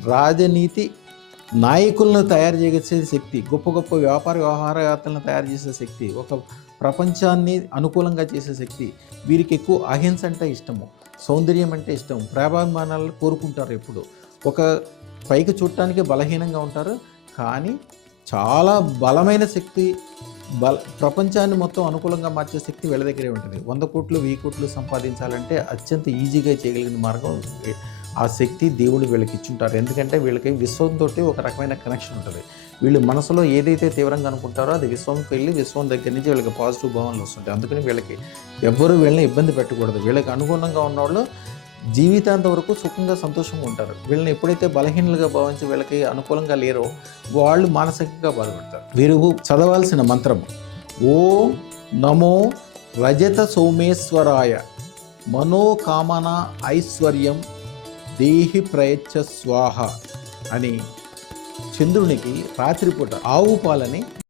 రాజనీతి నాయకులను తయారు చేసే శక్తి, గొప్ప గొప్ప వ్యవహారవేత్తలను తయారు చేసే శక్తి, ఒక ప్రపంచాన్ని అనుకూలంగా చేసే శక్తి. వీరికి ఎక్కువ అహింస అంటే ఇష్టము, సౌందర్యం అంటే ఇష్టం, ప్రేమాభిమానాలను కోరుకుంటారు. ఎప్పుడు ఒక పైకి చూడటానికి బలహీనంగా ఉంటారు, కానీ చాలా బలమైన శక్తి, ప్రపంచాన్ని మొత్తం అనుకూలంగా మార్చే శక్తి వీళ్ళ దగ్గరే ఉంటుంది. 100 కోట్లు 1000 కోట్లు సంపాదించాలంటే అత్యంత ఈజీగా చేయగలిగిన మార్గం ఆ శక్తి దేవుడు వీళ్ళకి ఇచ్చుంటారు. ఎందుకంటే వీళ్ళకి విశ్వంతో ఒక రకమైన కనెక్షన్ ఉంటుంది. వీళ్ళు మనసులో ఏదైతే తీవ్రంగా అనుకుంటారో అది విశ్వంకి వెళ్ళి విశ్వం దగ్గర నుంచి వీళ్ళకి పాజిటివ్ భావనలు వస్తుంటాయి. అందుకని వీళ్ళకి ఎవ్వరూ వీళ్ళని ఇబ్బంది పెట్టకూడదు. వీళ్ళకి అనుగుణంగా ఉన్నవాళ్ళు జీవితాంత వరకు సుఖంగా సంతోషంగా ఉంటారు. వీళ్ళని ఎప్పుడైతే బలహీనలుగా భావించి వీళ్ళకి అనుకూలంగా లేరో వాళ్ళు మానసికంగా బాధపడతారు. వీరు చదవాల్సిన మంత్రం ఓం నమో రజత సోమేశ్వరాయ మనోకామన ఐశ్వర్యం దేహి ప్రయచ్చ స్వాహ అని చంద్రునికి రాత్రిపూట ఆవు పాలని